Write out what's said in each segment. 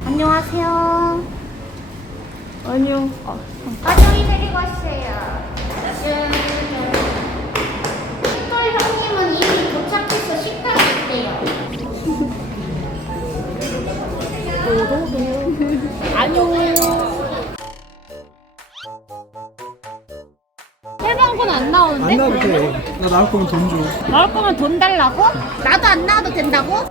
안녕하세요. 안녕. 가정이 데리고 왔어요. 똘 형님은 이미 도착해서 식당에 있대요. 안녕. 해방군 안 나오는데? 안 나와도 돼. 나 나올 거면 돈 줘. 나올 거면 돈 달라고? 나도 안 나와도 된다고?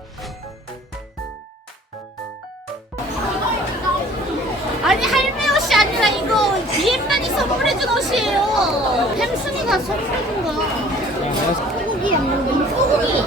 아니 할매 옷이 아니라 이거 비엠단이 선물해준 옷이에요. 햄순이가 선물해준 거. 소고기 양념. 소고기.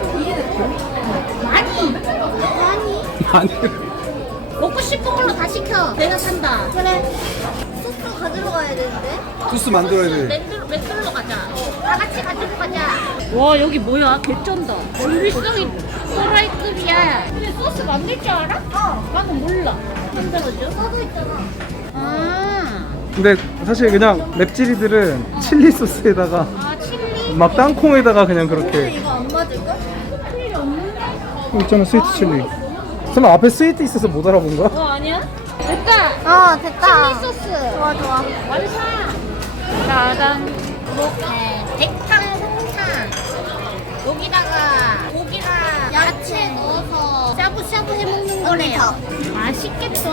많이. 아니. 먹고 싶은 걸로 다 시켜. 내가 산다. 그래. 소스 가지러 가야 되는데? 소스 만들어야 돼. 맥주로 가자. 다 같이 가지고 가자. 와 여기 뭐야? 개쩐다. 준비성이 또라이급이야. 근데 소스 만들 줄 알아? 나는 몰라. 만들어줘. 써져 있잖아. 아, 근데 사실 그냥 맵찔이들은 칠리 소스에다가 아 칠리? 막 땅콩에다가 그냥 근데 그렇게 이거 안 맞을까? 칠리 없는데? 있잖아 스위트 칠리. 설마 앞에 스위트 있어서 못 알아본 거야? 어 아니야? 됐다. 됐다. 칠리 소스. 좋아, 좋아. 완성. 짜잔. 이렇게 백탕 홍탕. 여기다가 고기랑 야채 넣어서 샤브샤브 해먹는 거래요. 맛있겠다.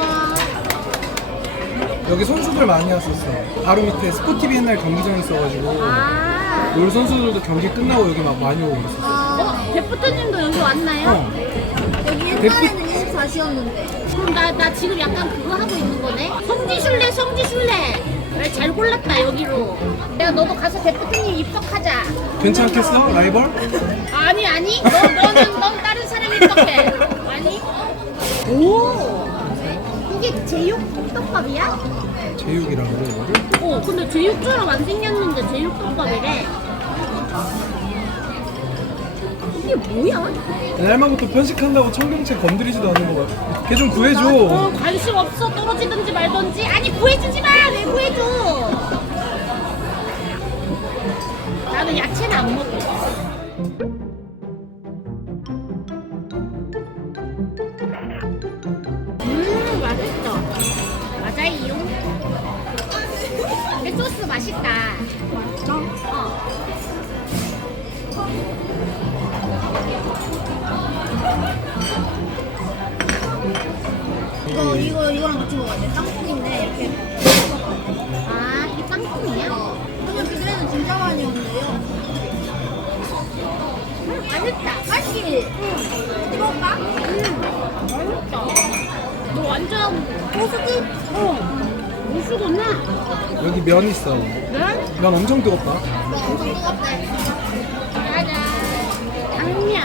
여기 선수들 많이 왔었어. 바로 밑에 스포티비 옛날 경기장 있어가지고 아. 롤 선수들도 경기 끝나고 여기 막 많이 오고 있었어. 데프트님도 여기 왔나요? 어. 여기 옛날에는 24시였는데. 그럼 나 지금 약간 그거 하고 있는 거네? 성지순례. 그래, 잘 골랐다, 여기로. 내가 너도 가서 데프트님 입덕하자. 괜찮겠어? 라이벌? 아니. 넌 다른 사람 입덕해. 아니? 오! 이게 제육덮밥이야? 제육이라고 그래 이거를? 근데 제육처럼 안 생겼는데 제육덮밥이래. 이게 뭐야? 날마부터 편식한다고 청경채 건드리지도 않는 거 봐. 걔 좀 구해줘. 관심 없어. 떨어지든지 말든지. 아니, 구해주지 마! 왜 구해줘? 나는 야채는 안 먹어. 맛있어. 맞아요. 근데 소스 맛있다. 이거랑 같이 먹어야 돼. 땅콩인데, 이렇게. 아, 이게 땅콩이야? 근데 그전에는 진짜 많이 오는데요. 맛있다. 맛있지? 먹어볼까? 맛있다. 너 완전 소스지? 무수구나. 여기 면 있어. 네? 면 엄청 뜨겁다. 너 엄청 뜨겁대. 짜잔. 당면.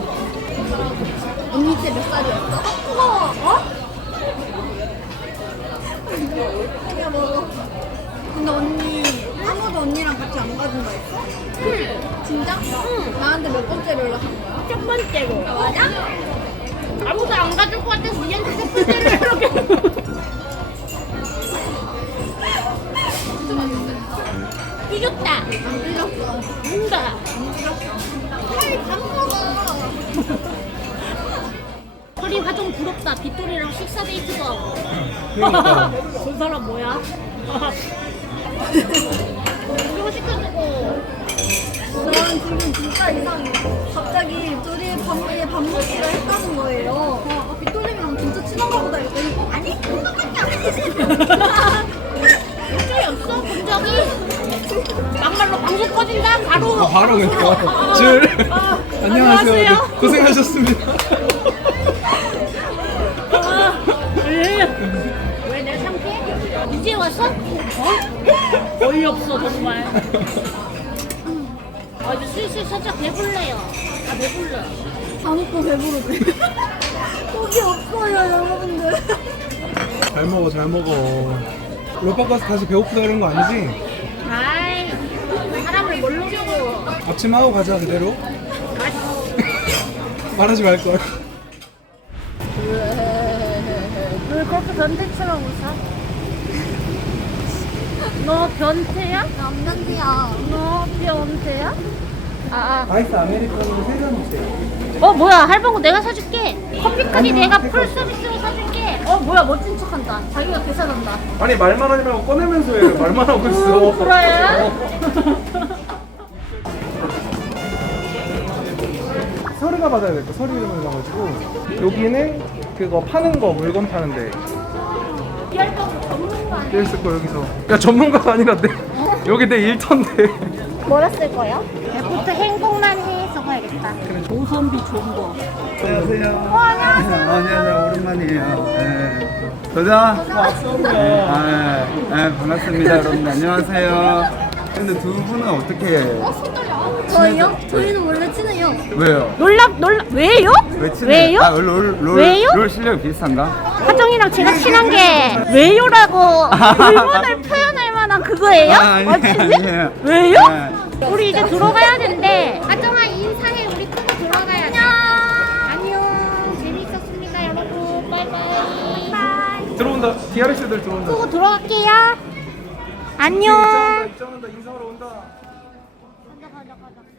언니 때 몇 살이었어? 뜨거워. 그냥 먹어. 근데 언니, 아무도 언니랑 같이 안 가준다 했어? 응. 진짜? 응. 나한테 몇 번째로 연락한 거야? 첫 번째로. 맞아? 아무도 안 가줄 것 같아서 니한테 첫 번째로 이렇게. 삐졌다. 안 삐졌어. 뭔가. 빨리 밥 먹어. 허리 화장 부럽다. 빗돌이랑 식사 데이트도 하고. 그러니까. 저 사람 뭐야? 이거 시켜주고. 난 지금 진짜 이상해. 갑자기 둘이 밥 먹기로 했다는 거예요. 빗돌림이랑 진짜 친한가 보다 이랬더니 아니 그거밖에 아니지. 일주일 없어? 본 적이? 막말로 방송 꺼진다? 바로. 바로 그러니까. 줄. 안녕하세요. 네, 고생하셨습니다. 왜 내 상태? 이제 왔어? 어이없어 정말. 이제 슬슬 살짝 배불러요. 배불러. 다 먹고 배부르대. 고기 없어요 여러분들. 잘 먹어, 잘 먹어. 롯밥 가서 다시 배고프다 그런 거 아니지? 아이, 사람을 뭘로 주고. 앞치마하고 가자 그대로. 말하지 말걸. 왜 그렇게 변태처럼 웃어? 너 변태야? 남편이야. 너 변태야? 아이스 아메리카노 3잔 주세요. 뭐야 할방구 내가 사줄게. 커피까지 내가 풀 서비스로 사줄게. 뭐야 멋진 척한다. 자기가 계산한다. 아니 말만 하지 말고 꺼내면서 해. 말만 하고 있어. 그래? 서류가 받아야 될 거. 서류 이름을 넣어가지고 여기는 그거 파는 거 물건 파는데. 비할병 전문가 아니야? 여기 있을 거 여기서. 야 전문가가 아니라 내 여기 내 일터인데. 뭐라 쓸 거예요? 애프터 행복만 해 적어야겠다. 고선비 좋은 거. 안녕하세요. 안녕하세요. 오랜만이에요. 네. 도전. 반갑습니다, 여러분. 안녕하세요. 근데 두 분은 어떻게 저희요? 저희는 원래 친해요. 왜요? 놀라 왜요? 왜 친해요? 왜요? 아, 롤 왜요? 실력이 비슷한가? 하정이랑 제가 친한 게 왜요라고 불만을 표현할 만한 그거예요? 아니에요. 왜요? 네. 우리 이제 들어가야 된대. 하정아 인사해. 우리 끄고 들어가야 돼. 안녕. 재밌었습니다 여러분. 바이바이. 들어온다. DRX들 들어온다. 끄고 들어갈게요. 안녕. 입장한다. 인사하러 온다. 가자.